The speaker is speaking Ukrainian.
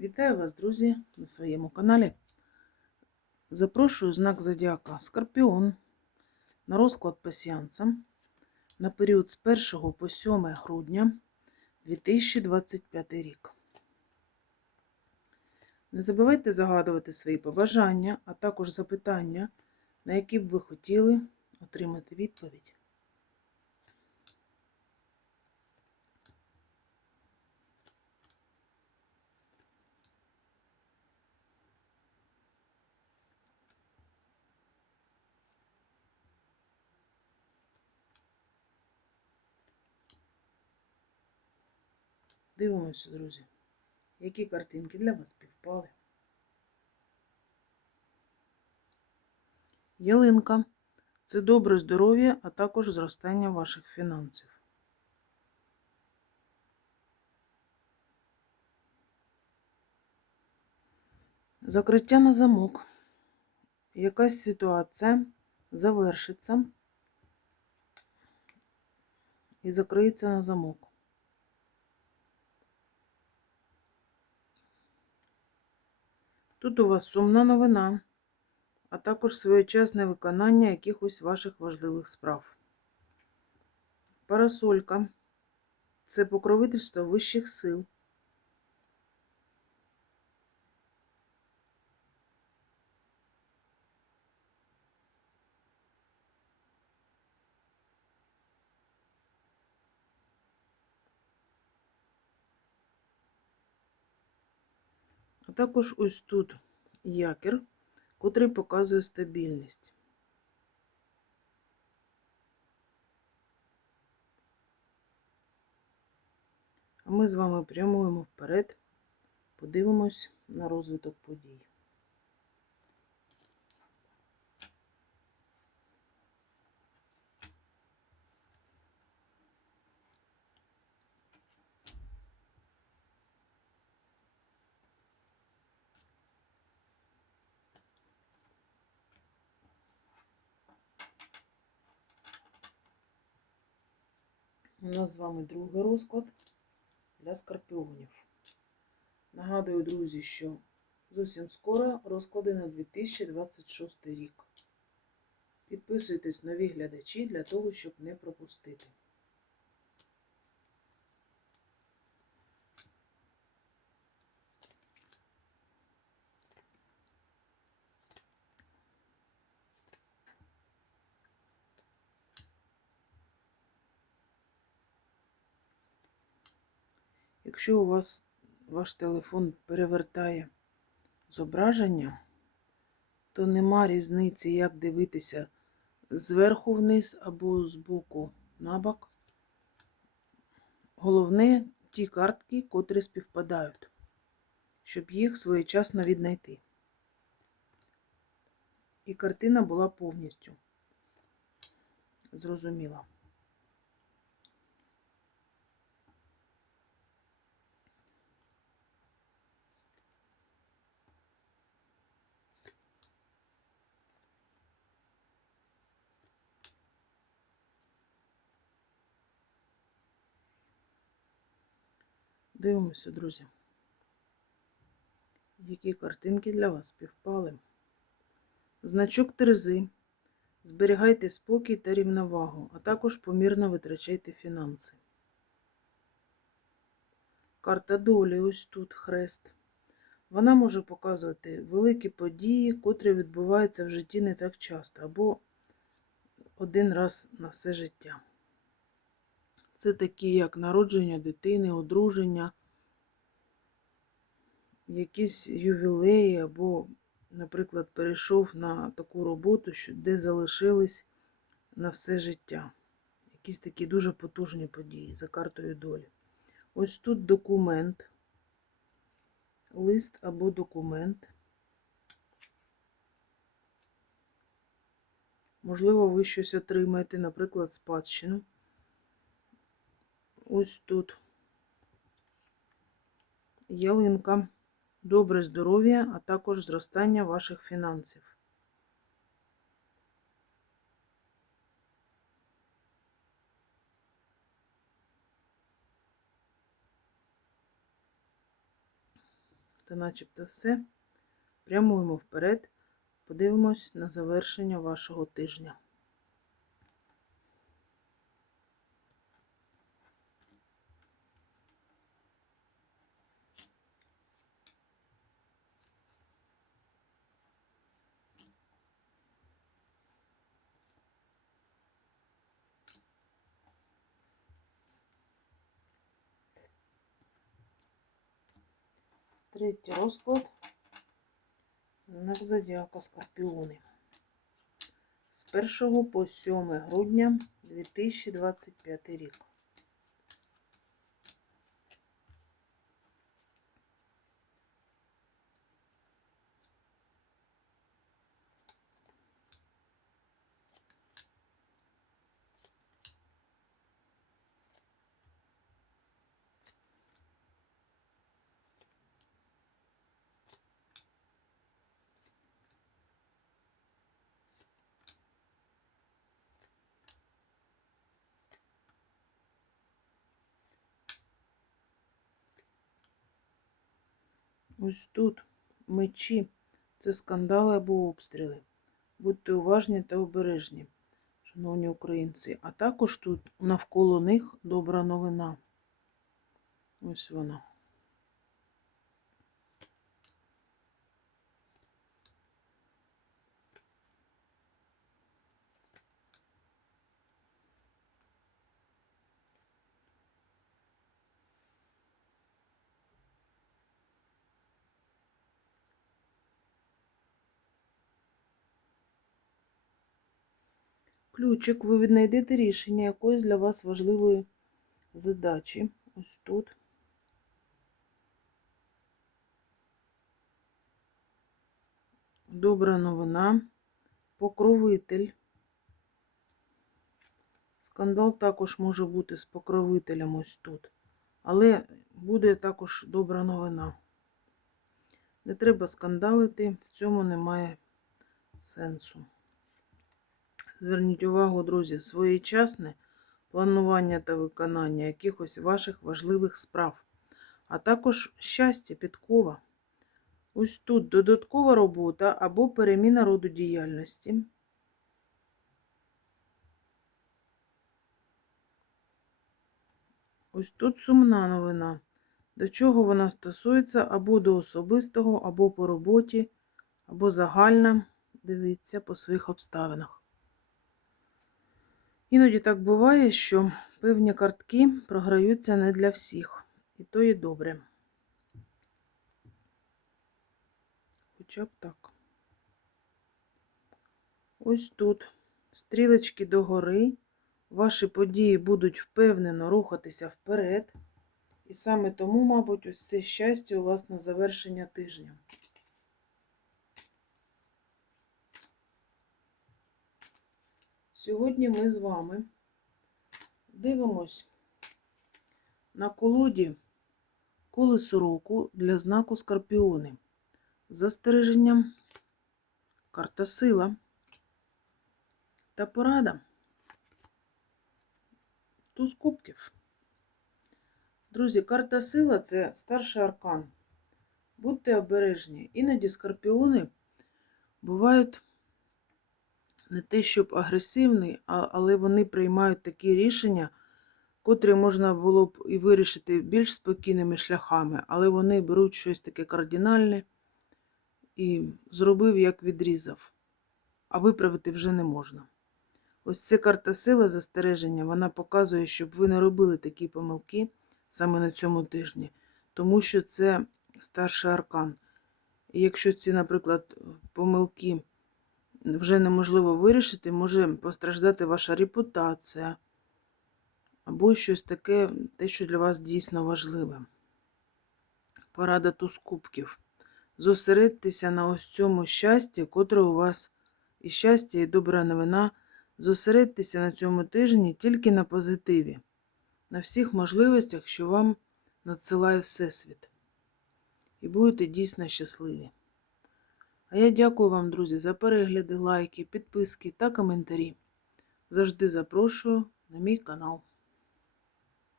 Вітаю вас, друзі, на своєму каналі. Запрошую знак Зодіака Скорпіон на розклад пасіянцям на період з 1 по 7 грудня 2025 рік. Не забувайте загадувати свої побажання, а також запитання, на які б ви хотіли отримати відповідь. Дивимося, друзі, які картинки для вас співпали. Ялинка це добре здоров'я, а також зростання ваших фінансів. Закриття на замок. Якась ситуація завершиться і закриється на замок. Тут у вас сумна новина, а також своєчасне виконання якихось ваших важливих справ. Парасолька це покровительство вищих сил. А також ось тут якір, котрий показує стабільність. А ми з вами прямуємо вперед, подивимось на розвиток подій. У нас з вами другий розклад для скорпіонів. Нагадую, друзі, що зовсім скоро розклади на 2026 рік. Підписуйтесь нові глядачі для того, щоб не пропустити. Якщо у вас ваш телефон перевертає зображення, то нема різниці, як дивитися зверху вниз або збоку на бок. Головне ті картки, котрі співпадають, щоб їх своєчасно віднайти. І картина була повністю зрозуміла. Дивимося, друзі, які картинки для вас співпали. Значок Терези. Зберігайте спокій та рівновагу, а також помірно витрачайте фінанси. Карта долі, ось тут хрест. Вона може показувати великі події, котрі відбуваються в житті не так часто, або один раз на все життя. Це такі, як народження дитини, одруження, якісь ювілеї, або, наприклад, перейшов на таку роботу, що де залишились на все життя. Якісь такі дуже потужні події за картою долі. Ось тут документ, лист або документ. Можливо, ви щось отримаєте, наприклад, спадщину. Ось тут ялинка, добре здоров'я, а також зростання ваших фінансів. То начебто все. Прямуємо вперед. Подивимось на завершення вашого тижня. Третій розклад. Знак Зодіака Скорпіони. З 1 по 7 грудня 2025 рік. Ось тут мечі це скандали або обстріли. Будьте уважні та обережні, шановні українці. А також тут навколо них добра новина. Ось вона. Ключик, ви віднайдете рішення якоїсь для вас важливої задачі. Ось тут. Добра новина. Покровитель. Скандал також може бути з покровителем ось тут. Але буде також добра новина. Не треба скандалити, в цьому немає сенсу. Зверніть увагу, друзі, своєчасне планування та виконання якихось ваших важливих справ, а також щастя, підкова. Ось тут додаткова робота або переміна роду діяльності. Ось тут сумна новина. До чого вона стосується або до особистого, або по роботі, або загальна. Дивіться по своїх обставинах. Іноді так буває, що певні картки програються не для всіх. І то є добре. Хоча б так. Ось тут стрілечки догори. Ваші події будуть впевнено рухатися вперед. І саме тому, мабуть, ось це щастя у вас на завершення тижня. Сьогодні ми з вами дивимось на колоді колесо року для знаку Скорпіони. Застереженням, карта сила та порада. Туз кубків. Друзі, карта сила це старший аркан. Будьте обережні. Іноді скорпіони бувають не те, щоб агресивні, але вони приймають такі рішення, котрі можна було б і вирішити більш спокійними шляхами, але вони беруть щось таке кардинальне і зробив, як відрізав, а виправити вже не можна. Ось ця карта сила застереження, вона показує, щоб ви не робили такі помилки саме на цьому тижні, тому що це старший аркан. І якщо ці, наприклад, помилки вже неможливо вирішити, може постраждати ваша репутація або щось таке, те, що для вас дійсно важливе. Порада туз кубків. Зосередьтеся на ось цьому щасті, котре у вас і щастя, і добра новина. Зосередьтеся на цьому тижні тільки на позитиві, на всіх можливостях, що вам надсилає Всесвіт. І будете дійсно щасливі. А я дякую вам, друзі, за перегляди, лайки, підписки та коментарі. Завжди запрошую на мій канал.